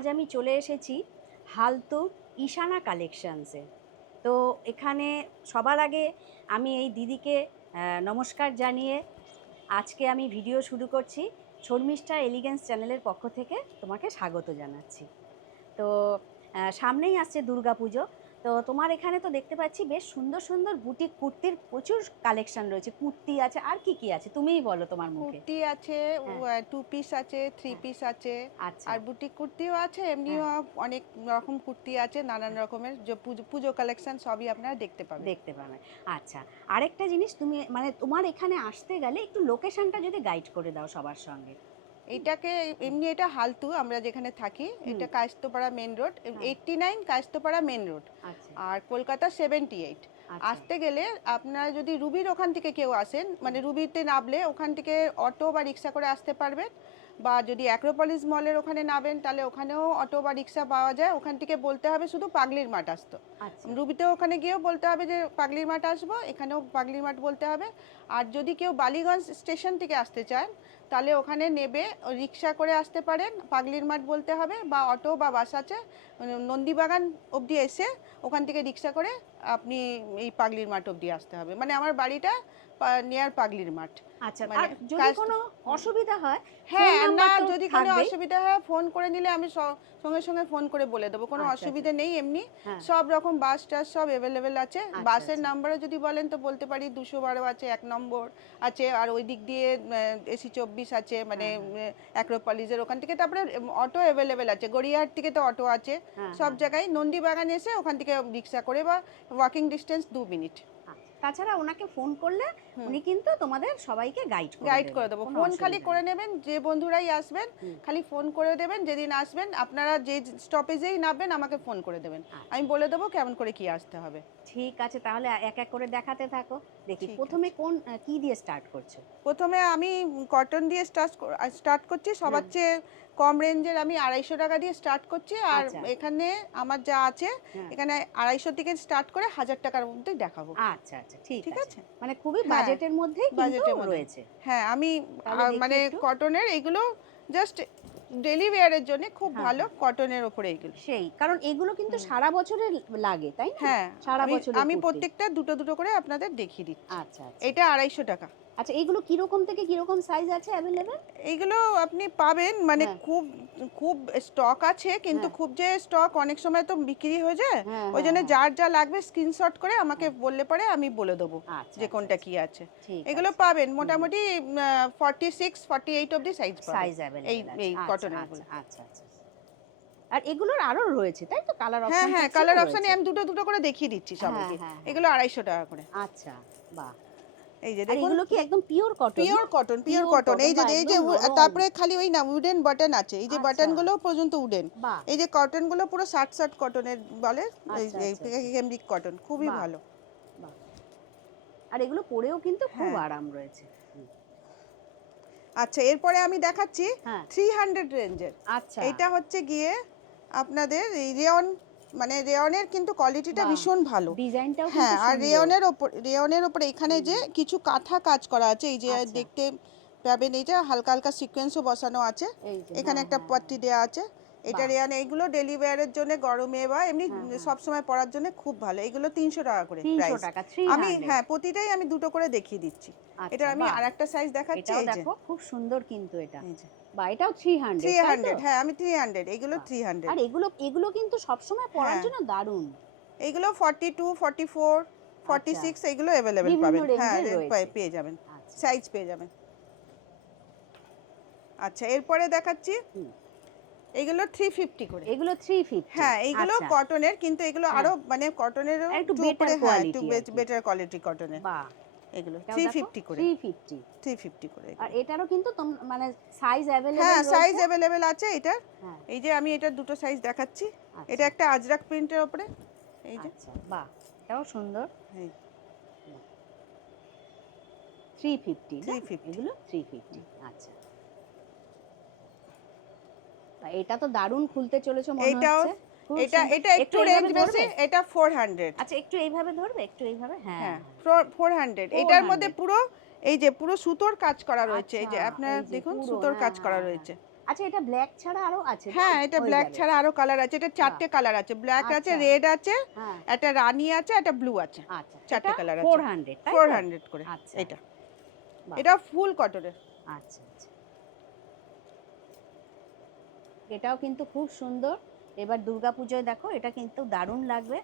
আজ আমি চলে এসেছি হালতুর ইশানা কালেকশনসে। তো এখানে সবার আগে আমি এই দিদিকে নমস্কার জানিয়ে আজকে আমি ভিডিও শুরু করছি। শর্মিষ্ঠা এলিগেন্স চ্যানেলের পক্ষ থেকে তোমাকে স্বাগত জানাচ্ছি। তো সামনেই আসছে দুর্গাপুজো। তো তোমার এখানে তো দেখতে পাচ্ছি বেশ সুন্দর সুন্দর বুটিক কুর্তির প্রচুর কালেকশন রয়েছে। কুর্তি আছে, আর কি কি আছে তুমিই বলো তোমার মুখে। কুর্তি আছে, হ্যাঁ, টু পিস আছে, থ্রি হ্যাঁ, পিস আছে, আচ্ছা, আর বুটিক কুর্তিও আছে, হ্যাঁ, এমনিও অনেক রকম কুর্তি আছে, নানান রকমের যে পুজো পুজো কালেকশন সবই আপনারা দেখতে পাবেন। দেখতে পাবে। আচ্ছা, আরেকটা জিনিস, তুমি মানে তোমার এখানে আসতে গেলে একটু লোকেশনটা যদি গাইড করে দাও সবার সঙ্গে। এইটাকে হুম, এমনি এটা হালতু আমরা যেখানে থাকি, হুম, এটা কায়স্থপাড়া মেন রোড, হ্যাঁ, 89 কায়স্থপাড়া মেন রোড, আচ্ছা, আর কলকাতা 78। আচ্ছা, আসতে গেলে আপনারা যদি রুবির ওখান থেকে কেউ আসেন, হুম, মানে রুবিতে নামলে ওখান থেকে অটো বা রিক্সা করে আসতে পারবেন, বা যদি অ্যাক্রোপলিস মলের ওখানে নামেন তাহলে ওখানেও অটো বা রিক্সা পাওয়া যায়। ওখান থেকে বলতে হবে শুধু পাগলির মাঠ আসতো। আচ্ছা, রুবিতে ওখানে গিয়েও বলতে হবে যে পাগলির মাঠ আসবো, এখানেও পাগলির মাঠ বলতে হবে। আর যদি কেউ বালিগঞ্জ স্টেশন থেকে আসতে চান তাহলে ওখানে নেবে রিক্সা করে আসতে পারেন, পাগলির মাঠ বলতে হবে, বা অটো বা বাস আছে, নন্দীবাগান অবধি এসে ওখান থেকে রিক্সা করে আপনি এই পাগলির মাঠ অবধি আসতে হবে। মানে আমার বাড়িটা নিয়ার পাগলির মাঠ। আচ্ছা। মানে আর যদি কাজ, কোনো অসুবিধা হয়, ফোন হ্যাঁ, না নাম্বার তো যদি কোনো থাকবেই। অসুবিধা হয় ফোন করে নিলে আমি সঙ্গে সঙ্গে ফোন করে বলে দেবো, কোনো আচ্ছা, আচ্ছা, অসুবিধা নেই। এমনি হ্যাঁ, সব রকম বাস টাস সব অ্যাভেলেবেল আছে। আচ্ছা, বাসের আচ্ছা, নাম্বারও যদি বলেন তো বলতে পারি, 212 আছে, 1 নম্বর আছে, আর ওই দিক দিয়ে AC 24 আছে, মানে হ্যাঁ, হ্যাঁ, অ্যাক্রোপলিসের ওখান থেকে। তারপরে অটো অ্যাভেলেবেল আছে, গড়িয়াহাট থেকে তো অটো আছে হ্যাঁ, সব হ্যাঁ, জায়গায়। নন্দীবাগান এসে ওখান থেকে রিক্সা করে বা ওয়াকিং ডিস্টেন্স 2 মিনিট। আচ্ছা। তাছাড়া ওনাকে ফোন করলে হুম, উনি কিন্তু তোমাদের সবাইকে গাইড করে গাইড দেবে, করে দেবো। কোনো ফোন খালি অসুবিধা করে নেই। নেবেন, যে বন্ধুরাই আসবেন হুম, খালি ফোন করে দেবেন। যেদিন আসবেন আপনারা যে স্টপেজেই নামবেন আমাকে ফোন করে দেবেন, আমি আচ্ছা, বলে দেবো কেমন করে কি আসতে হবে। ঠিক আছে, তাহলে এক এক করে দেখাতে থাকো। দেখি ঠিক প্রথমে আছে, কোন কি দিয়ে স্টার্ট করছো। প্রথমে আমি কটন দিয়ে স্টার্ট করছি। হ্যাঁ, সবার চেয়ে কম রেঞ্জের আমি 250 টাকা দিয়ে স্টার্ট করছি। আর আচ্ছা, এখানে আমার যা আছে, হ্যাঁ, এখানে 250 থেকে স্টার্ট করে 1000 টাকার মধ্যেই দেখাবো। আচ্ছা, আচ্ছা, ঠিক ঠিক আছে। আছে, মানে খুবই হ্যাঁ, বাজেটের মধ্যেই কিন্তু বাজেটের মধ্যে। রয়েছে। হ্যাঁ, আমি তাহলে দেখি মানে একটু। কটনের এইগুলো জাস্ট ডেলি ওয়্যারের জন্য খুব হ্যাঁ, ভালো, হ্যাঁ, কটনের ওপরে এইগুলো। সেই কারণ এগুলো কিন্তু হুম, সারা বছরে লাগে, তাই না? হ্যাঁ, সারা আমি বছরের আমি কুর্তি। প্রত্যেকটা দুটো দুটো করে আপনাদের দেখিয়ে দিচ্ছি। আচ্ছা, আচ্ছা, এটা 250 টাকা। আচ্ছা, এগুলো কিরকম থেকে কিরকম সাইজ আছে অ্যাভেলেবেল? এইগুলো আপনি পাবেন, মানে হ্যাঁ, খুব খুব স্টক আছে, কিন্তু হ্যাঁ, খুব যে স্টক অনেক সময় তো বিক্রি হয়ে যায়। হ্যাঁ, ওই হ্যাঁ, জন্য হ্যাঁ, যার যা লাগবে স্ক্রিনশট করে আমাকে হ্যাঁ, বললে পরে আমি বলে দেবো আচ্ছা, যে আচ্ছা, কোনটা আচ্ছা, কি আছে। ঠিক এগুলো আছে। পাবেন হুম, হুম, মোটামুটি 46 48 অবধি সাইজ পাবেন সাইজ এই অ্যাভেলেবেল আছে। এই আচ্ছা, কটনেরগুলো। আচ্ছা, আচ্ছা, আচ্ছা। আর এগুলোর আরো রয়েছে, তাই তো? কালার হ্যাঁ, অপশন হ্যাঁ, থাকছেও কালার অপশানে রয়েছে। আমি দুটো দুটো করে দেখিয়ে দিচ্ছি হ্যাঁ, সবাইকে। হ্যাঁ, হ্যাঁ, এগুলো 250 টাকা করে। আচ্ছা, বাহ! এই যে আর দেখুন, এগুলো কি একদম পিওর কটন না? Pure cotton, pure pure cotton. Cotton এই যে বা এই যে একদম নরম। তারপরে খালি ওই না উডেন বাটন আছে, এই যে আচ্ছা, বাটনগুলো পর্যন্ত উডেন। বাহ! এই যে কটনগুলো পুরো 60 কটনের বলে, এই আচ্ছা, এই আচ্ছা, আচ্ছা, কেমব্রিক কটন খুবই বাহ! ভালো। বাহ! আর এগুলো পরেও কিন্তু খুব হ্যাঁ, আরাম রয়েছে। হুম, আচ্ছা, এরপরে আমি দেখাচ্ছি হ্যাঁ, 300 রেঞ্জের। আচ্ছা, এইটা হচ্ছে গিয়ে আপনাদের এই রেয়ন, মানে রেয়নের কিন্তু কোয়ালিটিটা বাহ! ভীষণ ভালো। ডিজাইনটাও কিন্তু হ্যাঁ, আর সুন্দর। রেয়নের ওপর এখানে হুম, যে হুম, কিছু কাঁথা কাজ করা আছে, এই যে আচ্ছা, দেখতে পাবেন, এইটা হালকা হালকা সিকোয়েন্সও বসানো আছে। এই যে, এখানে হ্যাঁ, একটা হ্যাঁ, পট্টি হ্যাঁ, দেওয়া আছে। এটা বাহ! রেয়ান, এইগুলো ডেলি ওয়্যারের জন্য গরমে বা এমনি হ্যাঁ, হ্যাঁ, সব সময় পরার জন্য খুব ভালো। এগুলো 300 টাকা করে প্রাইস। ৳৩০০, আমি 300। হ্যাঁ, প্রতিটাই আমি দুটো করে দেখিয়ে দিচ্ছি। এটা আচ্ছা, আমি বাহ! আরেকটা সাইজ দেখাচ্ছি, এটাও এই যে দেখো খুব সুন্দর কিন্তু এটা। এই যে বাহ! এটাও 300, তাই তো? 300, হ্যাঁ, আমি 300, এগুলো বাহ! 300। আর এগুলো এগুলো কিন্তু সবসময় পরার হ্যাঁ, জন্য দারুণ। এইগুলো 42, 44, আচ্ছা, 46 এগুলো অ্যাভেলেবেল বিভিন্ন পাবেন। হ্যাঁ, রেঞ্জের রয়েছে। পেয়ে যাবেন, আচ্ছা, সাইজ পেয়ে যাবেন। আচ্ছা, এরপরে দেখাচ্ছি হুম। এগুলো 350 করে। এগুলো 350। হ্যাঁ, এইগুলো আচ্ছা, কটনের, কিন্তু এগুলো হ্যাঁ। আরো মানে কটনেরও আর একটু একটু বেটার উপরে, হ্যাঁ, একটু কোয়ালিটি আরকি। বেটার কোয়ালিটি কটনের। বাহ! এগুলো এটাও দেখো 350 করে, 350। 350 করে আর এগুলো। এটারও কিন্তু মানে সাইজ অ্যাভেলেবেল হ্যাঁ, সাইজ রয়েছে। অ্যাভেলেবেল আছে এটার। হ্যাঁ, এই যে আমি এটার দুটো সাইজ দেখাচ্ছি। এটা আচ্ছা, একটা আজরাক প্রিন্টের ওপরে, এই যে আচ্ছা, বাহ! এটাও সুন্দর। এই বাহ! 350 না? 350। এগুলো 350। আচ্ছা। এটা তো দারুণ খুলতে চলেছো মনে এইটাও, হচ্ছে। খুব এটা সুন্দর। এটা একটু একটু রেঞ্জ এইভাবে বেশি, ধরবে? এটা 400। আচ্ছা, একটু এইভাবে ধরবে? একটু এইভাবে? হ্যাঁ, হ্যাঁ, হ্যাঁ। 400। এটার মধ্যে 400। পুরো এই যে পুরো সুতোর কাজ করা রয়েছে, এই আচ্ছা, যে আপনারা এই যে দেখুন পুরো, সুতোর হ্যাঁ, কাজ করা হ্যাঁ, হ্যাঁ। রয়েছে। আচ্ছা, এটা ব্ল্যাক ছাড়া আরো আছে তো? হ্যাঁ, এটা হয়ে ব্ল্যাক যাবে। ছাড়া আরো কালার আছে। এটা 4টে কালার আছে। ব্ল্যাক আছে, আচ্ছা। রেড আছে, হ্যাঁ, একটা রানী আছে, একটা ব্লু আছে। আচ্ছা। 4টে এটা কালার আছে। 400 তাই তো? 400 করে আচ্ছা। এটা। বাহ! এটা ফুল কটনের। আচ্ছা, আচ্ছা। এটাও কিন্তু খুব সুন্দর। এবার দুর্গাপুজোয় দেখো এটা কিন্তু দারুণ লাগবে।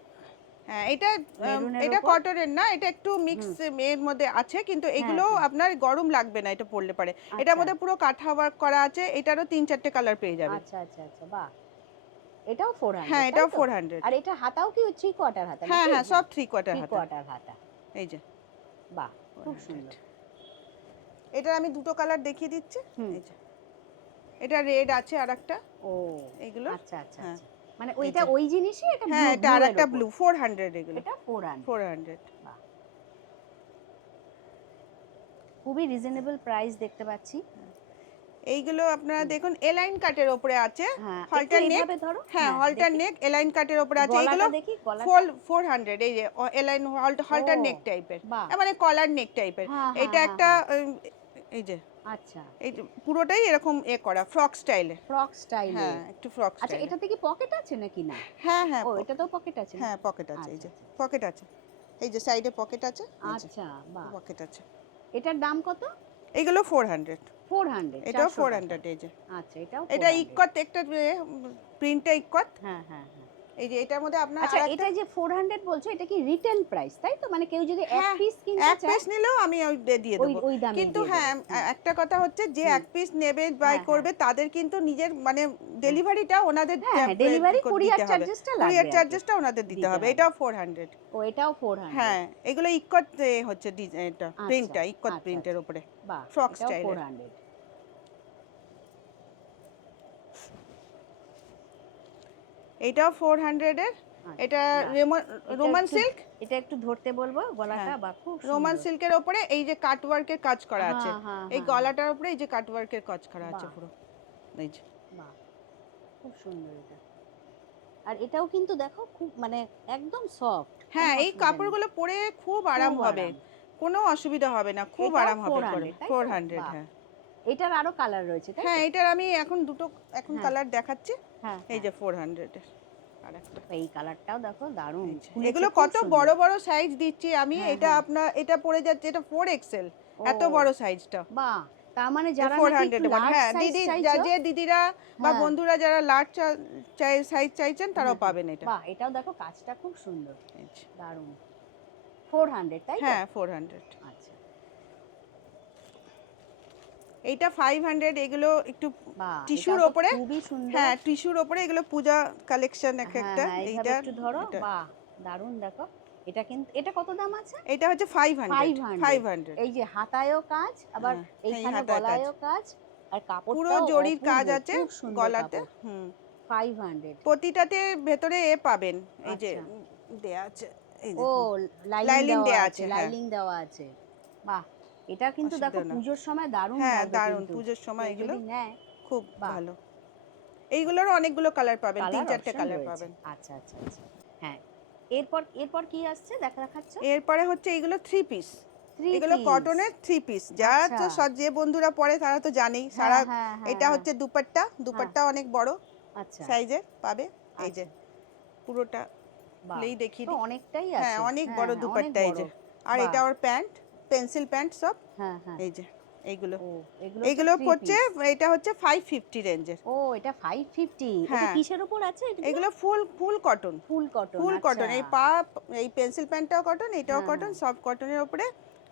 হ্যাঁ, এটা মেরুনের এটা ওপর। কটনের না, এটা একটু মিক্স হুম। এর মধ্যে আছে, কিন্তু হ্যাঁ, এগুলো হ্যাঁ। আপনার গরম লাগবে না এটা পরলে পারে। এটার আচ্ছা, মধ্যে পুরো কাঁথা ওয়ার্ক করা আছে। এটারও 3-4টে কালার পেয়ে যাবেন। আচ্ছা, আচ্ছা, আচ্ছা। বাহ! এটাও 400 হ্যাঁ, তাই এটাও তো? 400। আর এটা হাতাও কি 3 কোয়ার্টার হাতা হ্যাঁ, নাকি? হ্যাঁ, সব 3 কোয়ার্টার 3 হাতা। কোয়ার্টার হাতা। এই যে বাহ! খুব 400। সুন্দর। এটার আমি দুটো কালার দেখিয়ে দিচ্ছি। হুম। এই যে এটা রেড আছে আরেকটা ও এগুলোর। আচ্ছা, আচ্ছা, হ্যাঁ, আচ্ছা। মানে এই ওইটা যে। ওই জিনিসই, এটা হ্যাঁ, ব্লু, এটা ব্লু এর আরেকটা ওপর। ব্লু 400 এগুলো। এটা 400। 400। বাহ! খুবই রিজনেবল প্রাইস দেখতে পাচ্ছি। এইগুলো আপনারা হুম। দেখুন এলাইন কাটের উপরে আছে। হ্যাঁ, একটু হলটার নেক। এইভাবে ধরো। হ্যাঁ, হ্যাঁ, হলটার দেখি। নেক এলাইন কাটের উপরে আছে। এইগুলো গলাটা দেখি, গলাটা। ফোল 400 এই যে এলাইন ও হলটার নেক টাইপের। বাহ! মানে কলার নেক টাইপের। হ্যাঁ, হ্যাঁ, এটা হ্যাঁ, একটা হ্যাঁ। এই যে আচ্ছা। এই যে পুরোটাই এরকম করা ফ্রক স্টাইলে। ফ্রক স্টাইলে। হ্যাঁ, একটু ফ্রক আচ্ছা, স্টাইলে। এটাতে কি পকেট আছে নাকি না? হ্যাঁ, হ্যাঁ, ও, এটাতেও পকেট আছে না? হ্যাঁ, পকেট আছে এই আচ্ছা, যে। আচ্ছা, আচ্ছা। পকেট আছে। এই যে সাইডে পকেট আছে এই যে আচ্ছা, বাহ! পকেট আছে। এটার দাম কত? এইগুলো 400। 400, এটাও 400 টাকা। 400 এই যে। আচ্ছা, এটাও এটা 400। ইক্কত একটা প্রিন্টটা ইক্কত। হ্যাঁ, হ্যাঁ, হ্যাঁ। এই যে এটার মধ্যে আপনার আচ্ছা, আরেকটা। এটা যে 400 বলছো, এটা কি রিটেল প্রাইস তাই তো? মানে কেউ যদি এক হ্যাঁ, পিস কিনতে এক চায় পিস নিলেও আমি ওই দিয়ে ওই দেবো। ওই দামেই কিন্তু দিয়ে হ্যাঁ, দেবে। হুম, একটা কথা হচ্ছে যে হুম। এক পিস নেবে বাই হ্যাঁ, হ্যাঁ, করবে তাদের কিন্তু নিজের মানে হ্যাঁ। ডেলিভারিটা ওনাদের হ্যাঁ, হ্যাঁ, ডেলিভারি কুরিয়ার দিতে হবে। চার্জেসটা কুরিয়ার লাগবে আরকি। চার্জেসটা ওনাদের দিতে দিতে হবে। হবে। এটাও 400। ও, এটাও 400। হ্যাঁ, এগুলো ইক্কত হচ্ছে এটা আচ্ছা, প্রিন্টটা ইক্কত আচ্ছা, প্রিন্টের আচ্ছা। উপরে বাহ! ফ্রক এটাও স্টাইলের। 400। এটাও 400 এর। আচ্ছা, এটা বাহ! এটা রোমান একটু, সিল্ক। এটা একটু ধরতে বলবো গলাটা, হ্যাঁ, বাহ! খুব রোমান সুন্দর। সিল্কের ওপরে এই যে কাট ওয়ার্কের কাজ করা আছে। হ্যাঁ, হ্যাঁ, এই হ্যাঁ, হ্যাঁ। গলাটার উপরে এই যে কাট ওয়ার্কের কাজ করা আছে বাহ! পুরো। এই যে বাহ! খুব সুন্দর এটা। আর এটাও কিন্তু দেখো খুব মানে একদম সফট, কোনো হ্যাঁ, এই অসুবিধা নেই। কাপড়গুলো পরে খুব আরাম খুব হবে। আরাম। কোনো অসুবিধা হবে না। খুব এটাও আরাম হবে পরে। 400 তাই তো? 400 বাহ! হ্যাঁ। এটার আরো কালার রয়েছে তাই হ্যাঁ, তো? এটার আমি এখন দুটো হ্যাঁ, কালার দেখাচ্ছি। হ্যাঁ, এই হ্যাঁ। যে 400 এর আরেকটা। এই কালারটাও দেখো দারুণ এই যে। খুলেছে, এগুলো খুব কত সুন্দর। বড় বড় সাইজ দিচ্ছি আমি। হ্যাঁ, এটা হ্যাঁ। আপনার এটা পড়ে যাচ্ছে এটা 4XL। এত বড় ও সাইজটা। বাহ! তার মানে যারা নাকি 400 একটু এর মধ্যে। লার্জ হ্যাঁ, সাইজ দিদি চাইছো। যে দিদিরা বা হ্যাঁ, বন্ধুরা যারা লার্জ সাইজ চাইছেন তারাও হ্যাঁ, হ্যাঁ। পাবেন এটা। বাহ! এটাও দেখো কাজটা খুব সুন্দর। এই যে। দারুণ। 400 তাই তো? হ্যাঁ, 400। আচ্ছা। এইটা 500। এগুলো একটু বাহ! এটাও টিস্যুর তো ওপরে। খুবই সুন্দর। হ্যাঁ, টিস্যুর ওপরে এগুলো পূজা কালেকশন হ্যাঁ, একটা। হ্যাঁ, এইভাবে এইটা একটু ধরো। এটা বাহ! দারুণ দেখো। এটা কিন্তু, এটা কত দাম আছে? এটা হচ্ছে 500। 500। 500 এই যে হাতায়ও কাজ, আবার হ্যাঁ, এই এইখানে হাতায় কাজ। গলায়ও কাজ, আর পুরো কাপড়টাও জরির অপূর্ব, কাজ আছে খুব সুন্দর গলাতে। কাপড়। হুম। 500। প্রতিটাতে ভেতরে পাবেন। এই যে আচ্ছা। দেয়া আছে। এই যে ও, হুম। লাইলিং লাইলিং দেওয়া দেয়া আছে, আছে হ্যাঁ। লাইলিং দেওয়া আছে। বাহ! এটা কিন্তু দেখো অসুবিধা না। পুজোর সময় দারুণ হ্যাঁ, লাগবে দারুণ কিন্তু। পুজোর সময় কেউ এগুলো যদি নেয়, খুব বাহ! ভালো। এইগুলোরও অনেকগুলো কালার পাবেন। কালার 3-4টে অপশন কালার রয়েছে। পাবেন। আচ্ছা, আচ্ছা, আচ্ছা। হ্যাঁ। এরপর এরপর কি আসছে দেখাচ্ছ? এরপরে হচ্ছে এইগুলো 3 পিস। 3 এগুলো পিস। কটনের 3 পিস। যারা আচ্ছা। তো যে বন্ধুরা পরে তারা তো জানেই। হ্যাঁ, হ্যাঁ, হ্যাঁ, এটা হ্যাঁ। হচ্ছে দুপাট্টা। হ্যাঁ, দুপাট্টা অনেক বড় আচ্ছা, সাইজের পাবে। এই যে আচ্ছা। পুরোটা বাহ! খুলেই দেখিয়ে তো দিই। অনেকটাই হ্যাঁ, আছে। অনেক হ্যাঁ, বড় হ্যাঁ, অনেক দুপাট্টা এই বড়। যে। আর বাহ! এটা ওর প্যান্ট, পেন্সিল প্যান্ট সব। হ্যাঁ, হ্যাঁ। এই যে এইগুলো। ও, এগুলো হচ্ছে এইগুলো 3 পড়ছে পিস। এটা হচ্ছে 550 রেঞ্জের। ও, এটা 550। এটা হ্যাঁ, কিসের উপর আছে এগুলো? এগুলো ফুল ফুল কটন। ফুল কটন, ফুল আচ্ছা। কটন। এই পেন্সিল প্যান্টটাও কটন, এটাও হ্যাঁ, কটন, হ্যাঁ। সব কটনের উপরে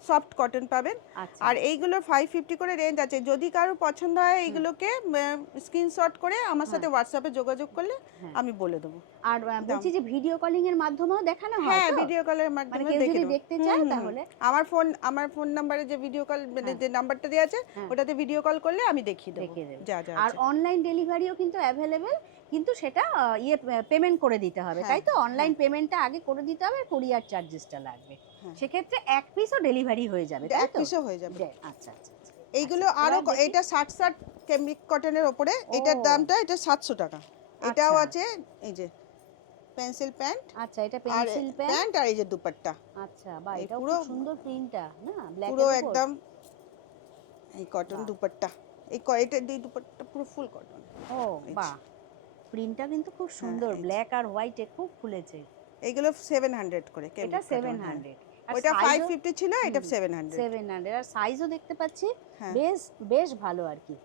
সফট কটন পাবেন। আচ্ছা। আর এইগুলোর 550 করে রেঞ্জ আছে। যদি কারো পছন্দ হয় হুম, এইগুলোকে স্ক্রিনশট করে আমার হ্যাঁ, সাথে হোয়াটসঅ্যাপে যোগাযোগ করলে হ্যাঁ। আমি বলে দেবো আর দাম। বলছি যে ভিডিও কলিং এর মাধ্যমেও দেখানো হয় হ্যাঁ, তো? ভিডিও কলের মানে মাধ্যমে কেউ দেখে যদি দেবো। দেখতে হুম, চায় হুম, হুম। তাহলে? আমার ফোন নাম্বারে যে ভিডিও কল মানে হ্যাঁ, যে নাম্বারটা দেওয়া আছে হ্যাঁ, ওটাতে ভিডিও কল করলে আমি দেখিয়ে দেবো দেখিয়ে দেবে। যা যা আর আছে। অনলাইন ডেলিভারিও কিন্তু অ্যাভেলেবেল, কিন্তু সেটা পেমেন্ট করে দিতে হবে হ্যাঁ, তাই তো? অনলাইন হ্যাঁ, পেমেন্টটা আগে করে দিতে হবে, কুরিয়ার চার্জেসটা লাগবে। হ্যাঁ। সেক্ষেত্রে এক পিসও ডেলিভারি হয়ে যাবে তাই এক তো? পিসও হয়ে যাবে। আচ্ছা, আচ্ছা, আচ্ছা। এইগুলো আচ্ছা, আরো এবার দেখি। এটা 60 কেমিক কটনের ওপরে। এটার ও, দামটা এটা 700 টাকা। এটাও আচ্ছা, আছে এই যে পেন্সিল প্যান্ট আচ্ছা। এটা আর পেন্সিল পেন। প্যান্ট আর এই যে দুপাট্টা। আচ্ছা, বাহ! এই এটাও পুরো খুব সুন্দর প্রিন্টটা, না? ব্ল্যাক পুরো এর উপর। একদম এই কটন বাহ! দুপাট্টা। এই এটা দিয়ে দুপাট্টা পুরো ফুল কটন। ও বাহ, প্রিন্টটা কিন্তু খুব সুন্দর, এই যে। ব্ল্যাক আর হোয়াইটে খুব খুলেছে। এইগুলো 700 করে এটা ক্যামব্রিক কটন। হ্যাঁ 700 আর ওইটা সাইজও 550 ছিল, এটা 700। 700 আর সাইজও দেখতে পাচ্ছি হ্যাঁ বেশ বেশ ভালো আর কি,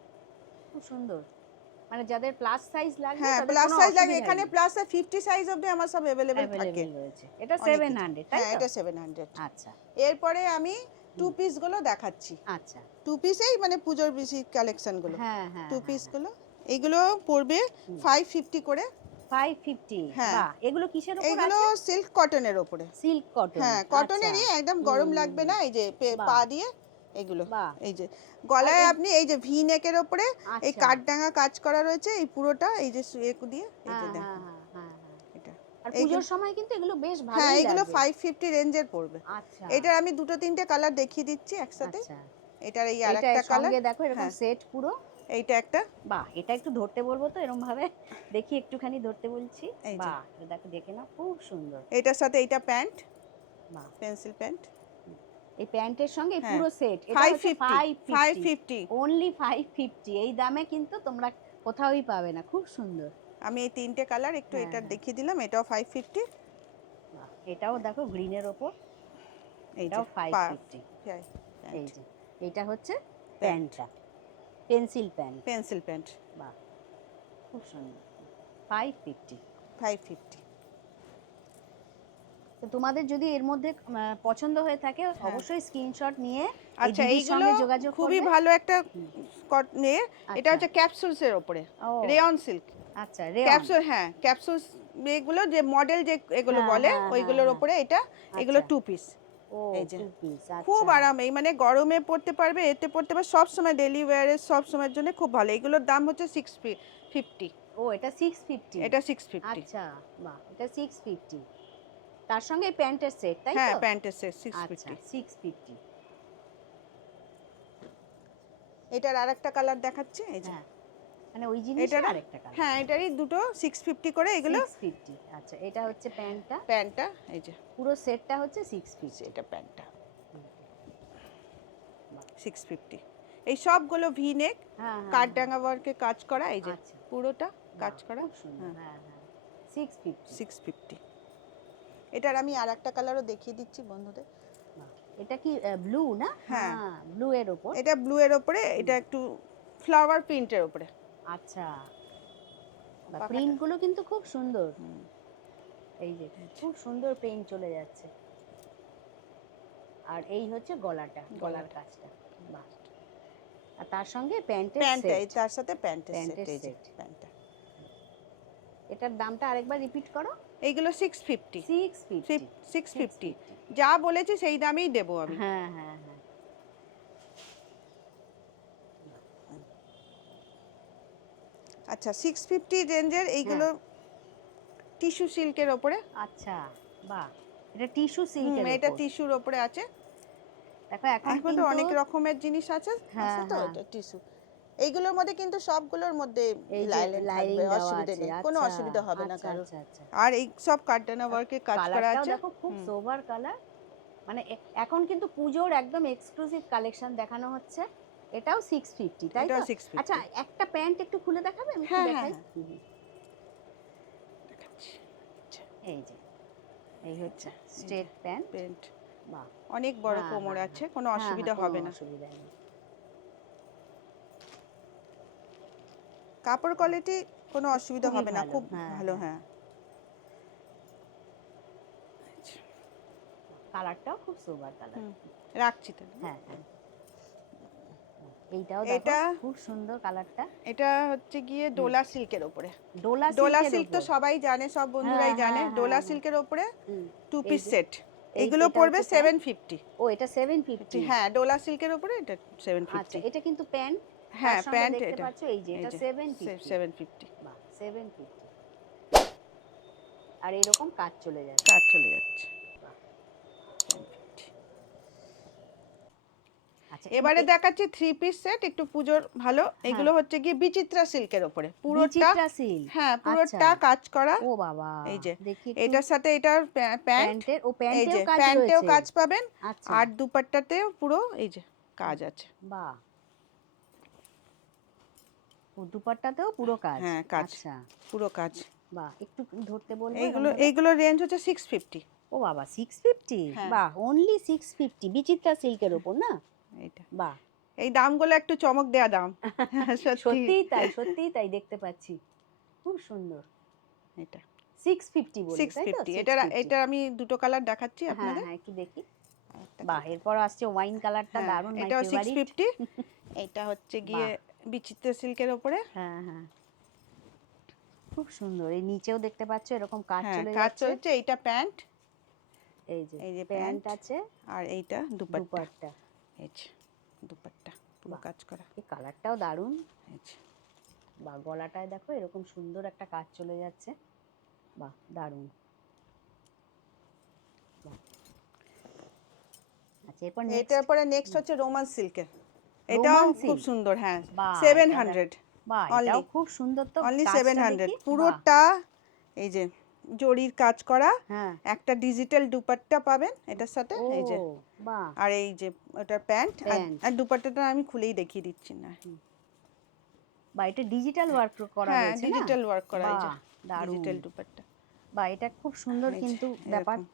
খুব সুন্দর। মানে যাদের প্লাস সাইজ লাগবে হ্যাঁ তাদের প্লাস কোনো সাইজ লাগে অসুবিধা এখানে, নেই, প্লাস 50 সাইজ অবধি আমার সব অ্যাভেলেবেল থাকে। অ্যাভেলেবেল রয়েছে। এটা অনেক কিছু। 700 তাই হ্যাঁ তো? এটা 700। আচ্ছা এরপরে আমি টু পিস গুলো দেখাচ্ছি। আচ্ছা। টু পিসেই মানে পুজোর বেশি কালেকশন গুলো। হ্যাঁ হ্যাঁ টু হ্যাঁ পিস হ্যাঁ। গুলো এইগুলো পড়বে 550 করে। 550, হ্যাঁ বাহ, এগুলো কিসের উপর এইগুলো আছে? সিল্ক কটনের ওপরে। Silk cotton. হ্যাঁ কটনেরই, একদম গরম লাগবে না। এই যে পা বাহ দিয়ে এগুলো, বাহ। এই যে আর গলায় আপনি এই যে ভি নেকের ওপরে এই আচ্ছা। কাঠডাঙ্গা কাজ করা রয়েছে এই পুরোটা, এই যে একু দিয়ে এই যে হ্যাঁ হ্যাঁ দেখুন হ্যাঁ হ্যাঁ হ্যাঁ। এটা। আর এইগুলো পুজোর সময় কিন্তু এগুলো বেশ হ্যাঁ ভালোই এগুলো লাগবে। 550 রেঞ্জের পড়বে। আচ্ছা এটার আমি দুটো তিনটে কালার দেখিয়ে দিচ্ছি একসাথে। আচ্ছা। এটার এই এইটা আরেকটা এর কালার। সঙ্গে দেখো এরকম হ্যাঁ সেট পুরো। এইটা একটা। বাহ, এটা একটু ধরতে বলবো তো এরকম ভাবে, দেখি একটুখানি ধরতে বলছি। এই যে বাহ, এটা দেখো, দেখে না, খুব সুন্দর। এটার সাথে এইটা প্যান্ট, বাহ, পেন্সিল প্যান্ট। এই প্যান্টের সঙ্গে এই হ্যাঁ পুরো সেট এটা হচ্ছে 550, 550। অনলি 550। এই দামে কিন্তু তোমরা কোথাওই পাবে না, খুব সুন্দর। আমি এই তিনটে কালার একটু হ্যাঁ, এটার হ্যাঁ। দেখিয়ে দিলাম, এটাও 550। বাহ, এটাও দেখো গ্রিনের ওপর, এই যে এটাও 550। এই প্যান্ট, যে এটা হচ্ছে প্যান্টটা, পেন্সিল প্যান্ট। পেন্সিল প্যান্ট বাহ, খুব সুন্দর, 550। 550। তো তোমাদের যদি এর মধ্যে পছন্দ হয়ে থাকে হ্যাঁ। অবশ্যই স্ক্রিনশট নিয়ে এই আচ্ছা দিদির এইগুলো সঙ্গে যোগাযোগ খুবই করবে। ভালো একটা হুম, নিয়ে, এটা আচ্ছা। হচ্ছে ক্যাপসুলস এর উপরে, ও রেয়ন সিল্ক আচ্ছা, রেয়ন। ক্যাপসুল। হ্যাঁ ক্যাপসুলস এগুলো যে মডেল যে এগুলো হ্যাঁ বলে হ্যাঁ হ্যাঁ ওইগুলোর হ্যাঁ। উপরে এটা, এগুলো আচ্ছা। Two piece. ও এই যে টু পিস। খুব আচ্ছা আরাম, এই মানে গরমে পরতে পারবে, এতে পরতে পারবে, সব সময় ডেইলি ওয়্যারে সব সময়ের জন্য খুব ভালো। এগুলোর দাম হচ্ছে 650। ও এটা 650। এটা 650। আচ্ছা বাহ, এটা 650, তার সঙ্গে এই প্যান্টের সেট তাই হ্যাঁ তো? প্যান্টের সেট আচ্ছা 650। 650। এটার আরেকটা কালার দেখাচ্ছি, এই যে হ্যাঁ, মানে ওই জিনিসের এটারও। আরেকটা কালার। হ্যাঁ এটারই দুটো 650 করে এগুলো। 650। আচ্ছা, এটা হচ্ছে প্যান্টটা, প্যান্টটা এই যে, পুরো সেটটা হচ্ছে 650। এটা প্যান্টটা 650। এই সবগুলো ভি নেক, হ্যাঁ হ্যাঁ কাঠডাঙ্গা ওয়ার্কে কাজ করা, এই যে আচ্ছা, পুরোটা কাজ বাহ, করা। খুব সুন্দর। হ্যাঁ হ্যাঁ হ্যাঁ, 650। 650। এটার আমি আরেকটা কালারও দেখিয়ে দিচ্ছি বন্ধুদের। বাহ, এটা কি ব্লু না? হ্যাঁ। হ্যাঁ, ব্লু এর উপর। এটা ব্লু এর উপরে, এটা একটু ফ্লাওয়ার প্রিন্টের উপরে। আচ্ছা, পাখাটা। প্রিন্ট গুলো কিন্তু খুব সুন্দর। হুম। এই যে খুব সুন্দর প্রিন্ট চলে যাচ্ছে। আর এই হচ্ছে গলাটা, গলার গলাটা। কাজটা। বাহ, আর তার সঙ্গে প্যান্টের প্যান্টটা সেট। তার সাথে প্যান্টের সেট, প্যান্টের এই যে সেট। প্যান্টটা। এটার দামটা আরেকবার রিপিট করো। এইগুলো 650। 650। 650 যা বলেছি সেই দামেই দেবো আমি। হ্যাঁ হ্যাঁ হ্যাঁ। আচ্ছা 650 রেঞ্জের এইগুলো টিস্যু সিল্কের ওপরে। আচ্ছা বাহ, এটা টিস্যু সিল্কের এটা উপর। টিস্যুর ওপরে আছে। দেখো এখন এখন তো কিন্তু অনেক রকমের জিনিস আছে, হ্যাঁ তো হ্যাঁ, এটা টিস্যু। এইগুলোর মধ্যে কিন্তু সবগুলোর মধ্যে এই যে লাইলিন লাইনিং থাকবে, দেওয়া অসুবিধা আছে। নেই, কোনো আচ্ছা অসুবিধা হবে না আচ্ছা কারো। আচ্ছা আচ্ছা। আর এই সব কাঠডানা ওয়ার্কে কাজ করা কালারটাও আছে। দেখো খুব সোবার কালার, মানে এখন কিন্তু পুজোর একদম এক্সক্লুসিভ কালেকশন দেখানো হচ্ছে। এটাও 650 তাই তো? এটাও 650। আচ্ছা, একটা প্যান্ট একটু খুলে দেখাবে, আমি একটু হ্যাঁ দেখাই। হ্যাঁ দেখাচ্ছি। এই যে এই হচ্ছে স্ট্রেট প্যান্ট। প্যান্ট বাহ, অনেক বড় হ্যাঁ, কোমর হ্যাঁ, আছে, কোনো হ্যাঁ, অসুবিধা কোনো হবে না। অসুবিধা নেই। কাপড় কোয়ালিটি কোনো অসুবিধা খুবই হবে না, ভালো, খুব হ্যাঁ, ভালো। হ্যাঁ। হ্যাঁ কালারটাও খুব সোবার কালার। রাখছি তাহলে। হ্যাঁ হ্যাঁ, এইটাও দেখো এটা খুব সুন্দর কালারটা। এটা হচ্ছে গিয়ে ডোলা সিল্কের ওপরে। ডোলা ডোলা সিল্কের সিল্ক তো উপর। সবাই জানে, সব বন্ধুরাই হ্যাঁ জানে। হ্যাঁ ডোলা হ্যাঁ সিল্কের ওপরে হুম, টু এই পিস যে সেট, এগুলো এটা পড়বে হচ্ছে প্যান্ট। 750। ও এটা 750। হ্যাঁ ডোলা সিল্কের ওপরে এটা আচ্ছা, 750। এটা কিন্তু প্যান্ট। হ্যাঁ তার সঙ্গে প্যান্ট দেখতে এটা, পাচ্ছ এই যে এটা 750। 750 বাহ, 750। আর এরকম কাজ চলে যাচ্ছে। কাজ চলে যাচ্ছে। বাহ। 750। আচ্ছা, এবারে দেখাচ্ছি থ্রি পিস সেট, একটু পুজোর ভালো। এগুলো হচ্ছে কি বিচিত্রা সিল্কের ওপরে পুরোটা। বিচিত্রা সিল্ক। হ্যাঁ পুরোটা কাজ করা। ও বাবা, এই যে দেখি এটার সাথে এটার প্যান্ট, প্যান্টের, ও এই প্যান্টেও যে কাজ প্যান্টেও রয়েছে। কাজ পাবেন। আচ্ছা, আর দুপাট্টাতেও পুরো এই যে কাজ আছে। বাহ, ও দুপাট্টাতেও পুরো কাজ? হ্যাঁ, কাজ। আচ্ছা, পুরো কাজ। বাহ! একটু ধরতে বলবো এইগুলোর রেঞ্জ হচ্ছে 650। ও বাবা 650? হ্যাঁ। বাহ! অনলি 650 বিচিত্রা সিল্কের ওপর না? এইটা বাহ! এই দামগুলো একটু চমক দেয়া দাম। সত্যি। সত্যিই তাই দেখতে পাচ্ছি। খুব সুন্দর। এটা 650 বললে তাই তো? 650। 650 এটা আমি দুটো কালার দেখাচ্ছি হ্যাঁ, আপনাদের। হ্যাঁ, একটু দেখি। একটা বাহ! এরপর আসছে ওয়াইন কালারটা, হ্যাঁ, দারুণ, মাই এটাও ফেভারিট। 650। এইটা হচ্ছে গিয়ে বিচিত্রা সিল্কের ওপরে। হ্যাঁ, হ্যাঁ। খুব সুন্দর। এই নিচেও দেখতে পাচ্ছ এরকম কাজ হ্যাঁ, চলে কাজ যাচ্ছে। চলছে। এইটা প্যান্ট, এই এই যে প্যান্ট প্যান্ট, আছে, আর এইটা দুপাট্টা। দুপাট্টা। এই যে দুপাট্টা পুরো বাহ! কাজ করা। এই কালারটাও দারুণ। এই যে বা গলাটায় দেখো এরকম সুন্দর একটা কাজ চলে যাচ্ছে। বাহ! দারুণ। বাহ! আচ্ছা, এরপর এটার নেক্সট পরে নেক্সট হচ্ছে রোমান সিল্কের। এটাও রোমান খুব সিল্ক। সুন্দর। হ্যাঁ, বাহ! 700 বাহ! এটাও অনলি। খুব সুন্দর তো, অনলি কাজটা 700 দেখি। বাহ! পুরোটা এই যে জরির কাজ করা। হ্যাঁ। একটা ডিজিটাল দুপাট্টা পাবেন এটার সাথে। ও এই যে বাহ! আর এই যে ওটার প্যান্ট, প্যান্ট। আর দুপাট্টাটা আমি খুলেই দেখিয়ে দিচ্ছি না। বা এটা ডিজিটাল ওয়ার্ক করা হ্যাঁ, রয়েছে না? ডিজিটাল ওয়ার্ক করা। এই যে বাহ! দারুণ। ডিজিটাল দুপাট্টা। বাহ! এটা খুব সুন্দর এই যে কিন্তু ব্যাপার। এরকম।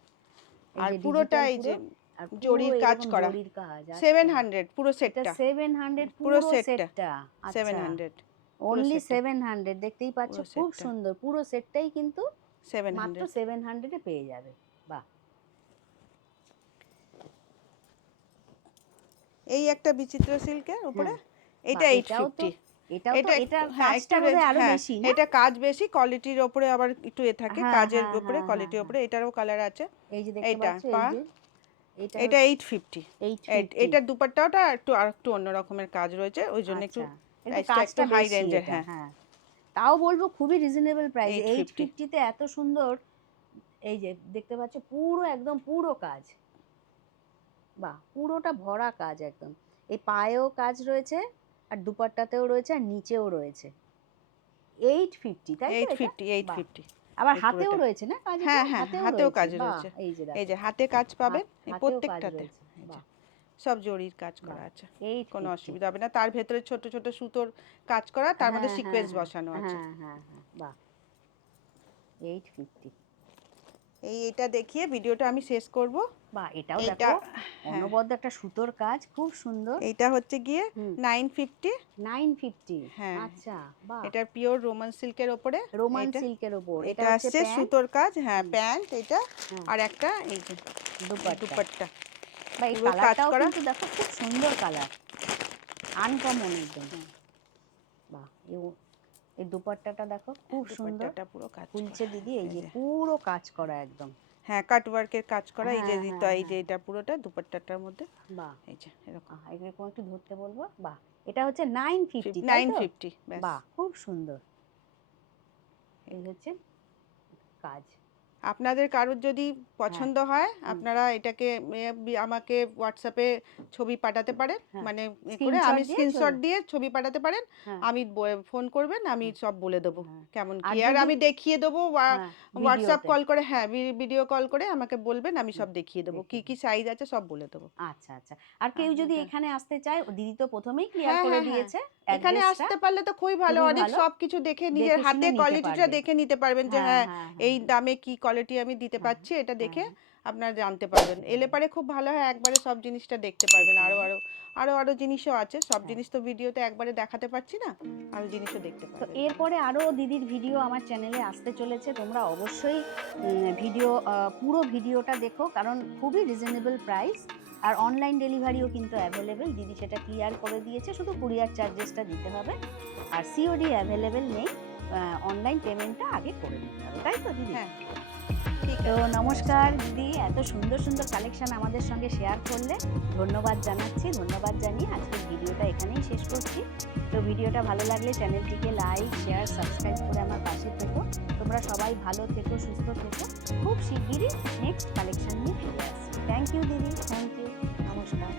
এই আর যে পুরোটা ডিজিটাল এই পুরো, যে আর পুরো জরির কাজ এরকম করা। জরির কাজ। আচ্ছা। 700 পুরো এটা সেটটা। 700 পুরো পুরো সেটটা সেটটা। আচ্ছা। 700 পুরো অনলি সেটটা 700 দেখতেই পাচ্ছ, পুরো খুব সেটটা সুন্দর। পুরো সেটটাই কিন্তু মাত্র 700। 700 এ পেয়ে যাবে। বাহ! এই একটা বিচিত্রা সিল্কের উপরে। হ্যাঁ। এটা বাহ! 850। এটাও তো এটার হ্যাঁ, কাজটা বোধহয় আরো হ্যাঁ, বেশি না? এটা কাজ বেশি, কোয়ালিটির ওপরে আবার একটু থাকে, হ্যাঁ, কাজের হ্যাঁ, উপরে, হ্যাঁ, হ্যাঁ, কোয়ালিটির হ্যাঁ। ওপরে। এটারও কালার আছে। এই যে দেখতে এইটা পাচ্ছ, এই যে এটা এটা হচ্ছে 850। 850। এটার দুপাট্টাটা একটু অন্য রকমের কাজ রয়েছে, ওই জন্য একটু আচ্ছা, একটু প্রাইসটা একটু কাজটা হাই বেশি রেঞ্জের। এটা, হ্যাঁ, হ্যাঁ। তাও বলবো খুবই রিজনেবল প্রাইস। 850। 850 তে এত সুন্দর। এই যে দেখতে পাচ্ছ পুরো একদম পুরো কাজ। বাহ! পুরোটা ভরা কাজ একদম। এই পায়েও কাজ রয়েছে, আর দুপাট্টাতেও রয়েছে, আর নিচেও রয়েছে। 850 তাই তো এটা? 850। বাহ! 850 আবার এই হাতেও পুরোটা। রয়েছে না কাজ এটা? হ্যাঁ, হ্যাঁ, হাতেও কাজ বাহ! রয়েছে। এই যে এই দেখো। যে হাতে কাজ পাবেন এই হাতেও কাজ প্রত্যেকটাতে। রয়েছে। এই যে বাহ! সব জরির কাজ করা বাহ! আছে, কোনো 850। অসুবিধা হবে না। তার ভেতরে ছোট ছোট সুতোর কাজ করা, তার মধ্যে হ্যাঁ, হ্যাঁ, সিকোয়েন্স হ্যাঁ। বসানো আছে। হ্যাঁ, হ্যাঁ, হ্যাঁ। বাহ! 850। এটা দেখিয়ে ভিডিওটা আমি শেষ করব। বাহ! এটাও এইটা দেখো হ্যাঁ, অনবদ্য একটা সুতোর কাজ, খুব সুন্দর। এইটা হচ্ছে গিয়ে হুম। 950। 950। হ্যাঁ, আচ্ছা, বাহ! এটা পিওর রোমান সিল্কের ওপরে। রোমান এটা সিল্কের ওপর। এটা এটা হচ্ছে আসছে প্যান্ট। সুতোর কাজ। হ্যাঁ, হুম। প্যান্ট এটা, হ্যাঁ, আর একটা এই যে দুপাট্টা। দুপাট্টা বা এই পুরো কাজ কালারটাও করা। কিন্তু দেখো খুব সুন্দর কালার, আনকমন একদম। বাহ! এই দুপাট্টাটা দেখো খুব সুন্দর। দুপাট্টাটা পুরো কাজ খুলছে করা। দিদি, এই এই যে যে পুরো কাজ করা একদম। হ্যাঁ, কাটওয়ার্কের কাজ করা। এই যে হ্যাঁ, হ্যাঁ, এই যে হ্যাঁ। এটা পুরোটা দুপাট্টাটার মধ্যে। বাহ! এই যে এরকম এরকম একটু ধরতে বলবো। বাহ! এটা হচ্ছে 950 তাই তো? 950 ব্যাস। বাহ! খুব সুন্দর। এই হচ্ছে কাজ। আপনাদের কারোর যদি পছন্দ হয়, আপনারা এটাকে আমাকে হোয়াটসঅ্যাপে ছবি পাঠাতে পারেন। হ্যাঁ। মানে করে স্ক্রিনশট আমি দিয়ে স্ক্রিনশট দিয়ে ছবি পাঠাতে পারেন। হ্যাঁ। আমি ফোন করবেন, আমি সব বলে দেবো হ্যাঁ। কেমন আর কি, আর যদি আমি দেখিয়ে দেবো। হ্যাঁ, হোয়াটসঅ্যাপ ভিডিওতে কল করে, হ্যাঁ, ভিডিও কল করে আমাকে বলবেন, আমি সব দেখিয়ে দেবো, কি কি সাইজ আছে সব বলে দেবো। আচ্ছা, আচ্ছা। আর কেউ যদি এখানে আসতে চায়, দিদি তো প্রথমেই ক্লিয়ার হ্যাঁ, করে হ্যাঁ, হ্যাঁ, দিয়েছে এখানে অ্যাড্রেসটা। আসতে পারলে তো খুবই ভালো। খুবই অনেক ভালো। সবকিছু দেখে নিজের দেখে হাতে শুনে নিতে কোয়ালিটিটা পারবে। দেখে নিতে পারবেন যে হ্যাঁ, হ্যাঁ, হ্যাঁ, এই হ্যাঁ। দামে কি কোয়ালিটি আমি দিতে পারছি, এটা দেখে আপনারা জানতে পারবেন। এলে পারে খুব ভালো হয়, একবারে সব জিনিসটা দেখতে পারবেন। আরো জিনিসও আছে, সব জিনিস তো ভিডিওতে একবারে দেখাতে পারছি না, আরো জিনিসও দেখতে তো পারবেন। এরপরে আরো দিদির ভিডিও আমার চ্যানেলে আসতে চলেছে। তোমরা অবশ্যই পুরো ভিডিওটা দেখো, কারণ খুবই রিজনেবল প্রাইস। আর অনলাইন ডেলিভারিও কিন্তু অ্যাভেলেবেল, দিদি সেটা ক্লিয়ার করে দিয়েছে। শুধু কুরিয়ার চার্জেসটা দিতে হবে, আর সিওডি অ্যাভেলেবেল নেই। অনলাইন পেমেন্টটা আগে করে নিতে হবে, তাই তো দিদি? হ্যাঁ, ঠিক তো আছে। নমস্কার দিদি, এত সুন্দর সুন্দর কালেকশন আমাদের সঙ্গে শেয়ার করলে ধন্যবাদ জানাচ্ছি। ধন্যবাদ জানিয়ে আজকের ভিডিওটা এখানেই শেষ করছি। তো ভিডিওটা ভালো লাগলে চ্যানেলটিকে লাইক, শেয়ার, সাবস্ক্রাইব করে আমার পাশে থেকো। তোমরা সবাই ভালো থেকো, সুস্থ থেকো। খুব শিগগিরই নেক্সট কালেকশন নিয়ে ফিরে আসছি। থ্যাংক ইউ দিদি, থ্যাংক ইউ, নমস্কার।